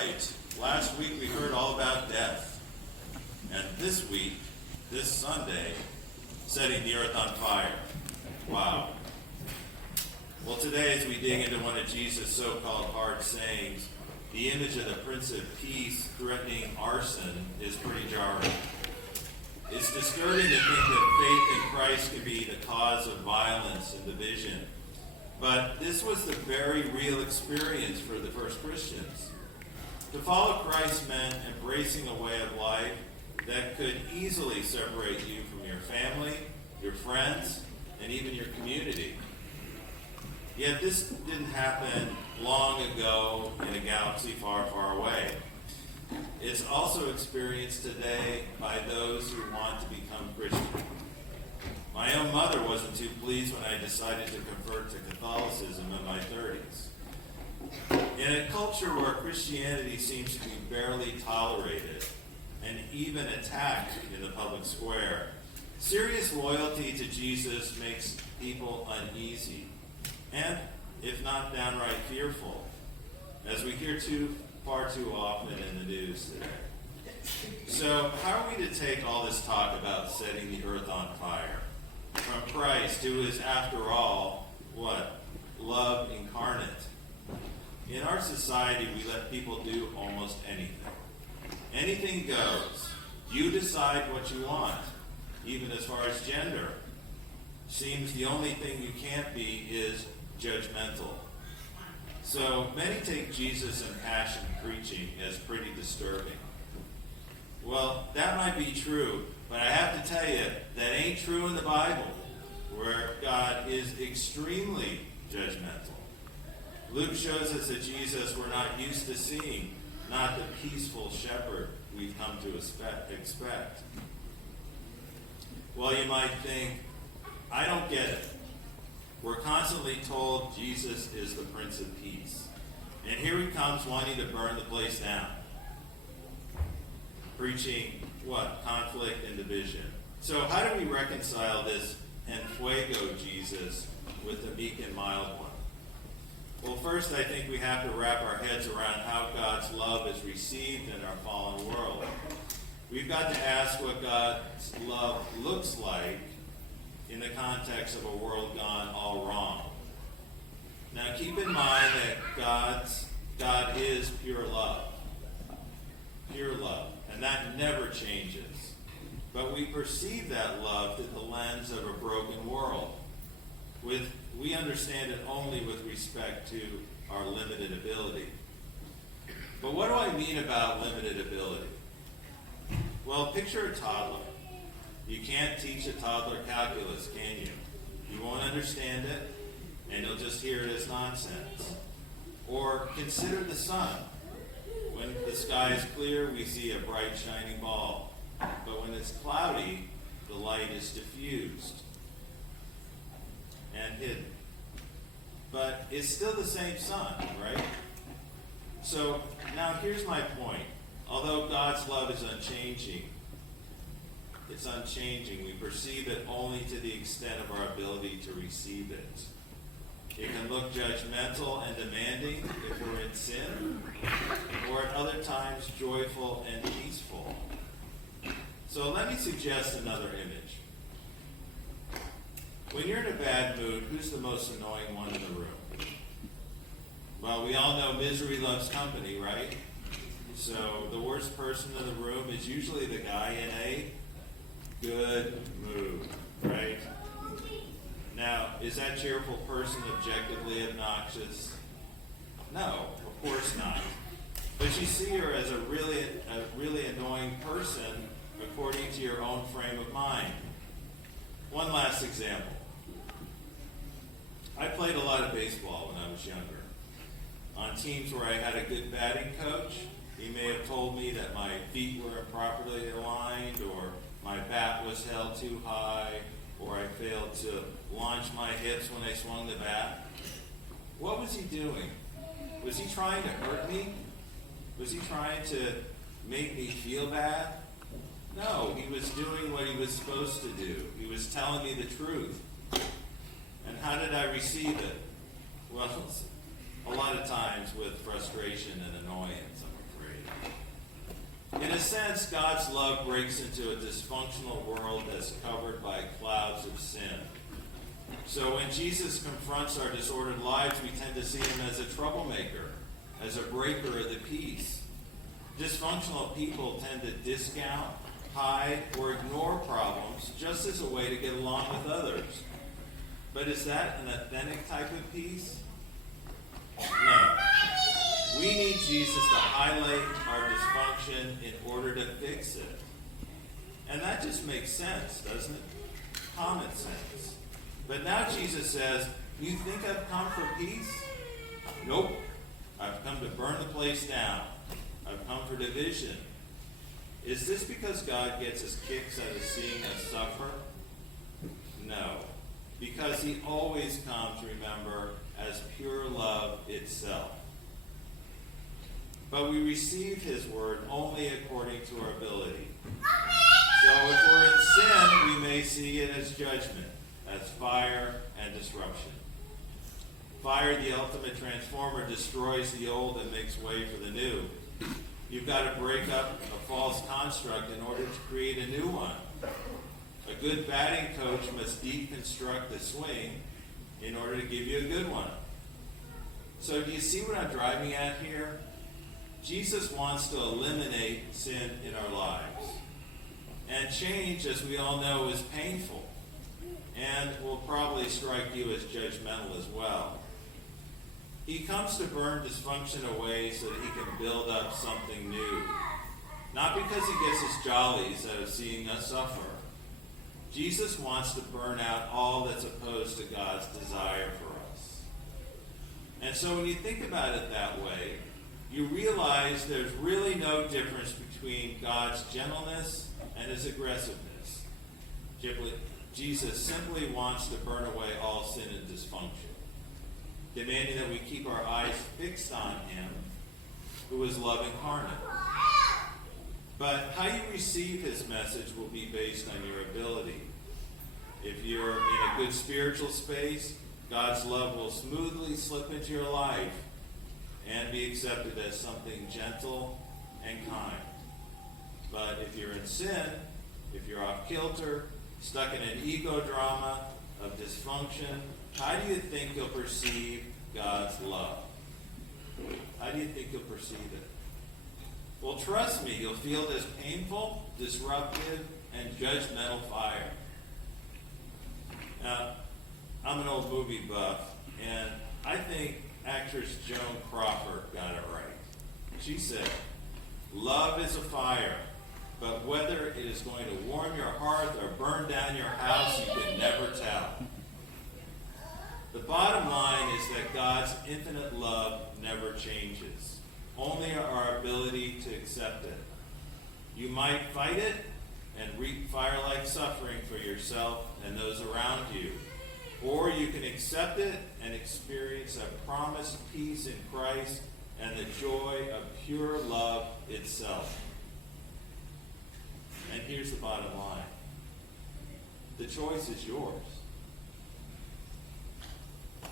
right. Last week we heard all about death. And this week, this Sunday, setting the earth on fire. Wow. Well, today as we dig into one of Jesus' so-called hard sayings, the image of the Prince of Peace threatening arson is pretty jarring. It's discouraging to think that faith in Christ can be the cause of violence and division. But this was the very real experience for the first Christians. To follow Christ meant embracing a way of life that could easily separate you from your family, your friends, and even your community. Yet this didn't happen long ago in a galaxy far, far away. It's also experienced today by those who want to become Christian. My own mother wasn't too pleased when I decided to convert to Catholicism in my 30s. In a culture where Christianity seems to be barely tolerated and even attacked in the public square, serious loyalty to Jesus makes people uneasy and, if not downright fearful, as we hear far too often in the news today. So how are we to take all this talk about setting the earth on fire from Christ, who is, after all, what? Love incarnate. In our society, we let people do almost anything. Anything goes. You decide what you want, even as far as gender. Seems the only thing you can't be is judgmental. So many take Jesus and passion preaching as pretty disturbing. Well, that might be true, but I have to tell you, that ain't true in the Bible, where God is extremely judgmental. Luke shows us that Jesus we're not used to seeing, not the peaceful shepherd we've come to expect. Well, you might think, I don't get it. We're constantly told Jesus is the Prince of Peace. And here he comes wanting to burn the place down. Preaching what? Conflict and division. So how do we reconcile this en fuego Jesus with the meek and mild one? Well, first I think we have to wrap our heads around how God's love is received in our fallen world. We've got to ask what God's love looks like in the context of a world gone all wrong. Now keep in mind that God is pure love. Pure love. And that never changes. But we perceive that love through the lens of a broken world. We understand it only with respect to our limited ability. But what do I mean about limited ability? Well, picture a toddler. You can't teach a toddler calculus, can you? You won't understand it, and you'll just hear it as nonsense. Or consider the sun. When the sky is clear, we see a bright, shining ball. But when it's cloudy, the light is diffused and hidden. But it's still the same sun, right? So now here's my point. Although God's love is unchanging, it's unchanging. We perceive it only to the extent of our ability to receive it. It can look judgmental and demanding if we're in sin, or at other times joyful and peaceful. So let me suggest another image. When you're in a bad mood, who's the most annoying one in the room? Well, we all know misery loves company, right? So the worst person in the room is usually the guy in a good mood, right? Now, is that cheerful person objectively obnoxious? No, of course not. But you see her as a really annoying person according to your own frame of mind. One last example. I played a lot of baseball when I was younger. On teams where I had a good batting coach, he may have told me that my feet were improperly aligned, or my bat was held too high, or I failed to launch my hips when I swung the bat. What was he doing? Was he trying to hurt me? Was he trying to make me feel bad? No, he was doing what he was supposed to do. He was telling me the truth. And how did I receive it? Well, a lot of times with frustration and annoyance, I'm sense, God's love breaks into a dysfunctional world that's covered by clouds of sin. So when Jesus confronts our disordered lives, we tend to see him as a troublemaker, as a breaker of the peace. Dysfunctional people tend to discount, hide, or ignore problems just as a way to get along with others. But is that an authentic type of peace? No. We need Jesus to highlight our dysfunction in order to fix it. And that just makes sense, doesn't it? Common sense. But now Jesus says, you think I've come for peace? Nope. I've come to burn the place down. I've come for division. Is this because God gets his kicks out of seeing us suffer? No. Because he always comes, remember, as pure love itself. But we receive his word only according to our ability. So if we're in sin, we may see it as judgment, as fire and disruption. Fire, the ultimate transformer, destroys the old and makes way for the new. You've got to break up a false construct in order to create a new one. A good batting coach must deconstruct the swing in order to give you a good one. So do you see what I'm driving at here? Jesus wants to eliminate sin in our lives. And change, as we all know, is painful and will probably strike you as judgmental as well. He comes to burn dysfunction away so that he can build up something new. Not because he gets his jollies out of seeing us suffer. Jesus wants to burn out all that's opposed to God's desire for us. And so when you think about it that way, you realize there's really no difference between God's gentleness and his aggressiveness. Jesus simply wants to burn away all sin and dysfunction, demanding that we keep our eyes fixed on him, who is love incarnate. But how you receive his message will be based on your ability. If you're in a good spiritual space, God's love will smoothly slip into your life and be accepted as something gentle and kind. But if you're in sin, if you're off kilter, stuck in an ego drama of dysfunction, how do you think you'll perceive God's love? How do you think you'll perceive it? Well, trust me, you'll feel this painful, disruptive, and judgmental fire. Now, I'm an old movie buff, and I think actress Joan Crawford got it right. She said, "Love is a fire, but whether it is going to warm your hearth or burn down your house, you can never tell." The bottom line is that God's infinite love never changes, only our ability to accept it. You might fight it and reap fire-like suffering for yourself and those around you, or you can accept it and experience a promised peace in Christ and the joy of pure love itself. And here's the bottom line. The choice is yours.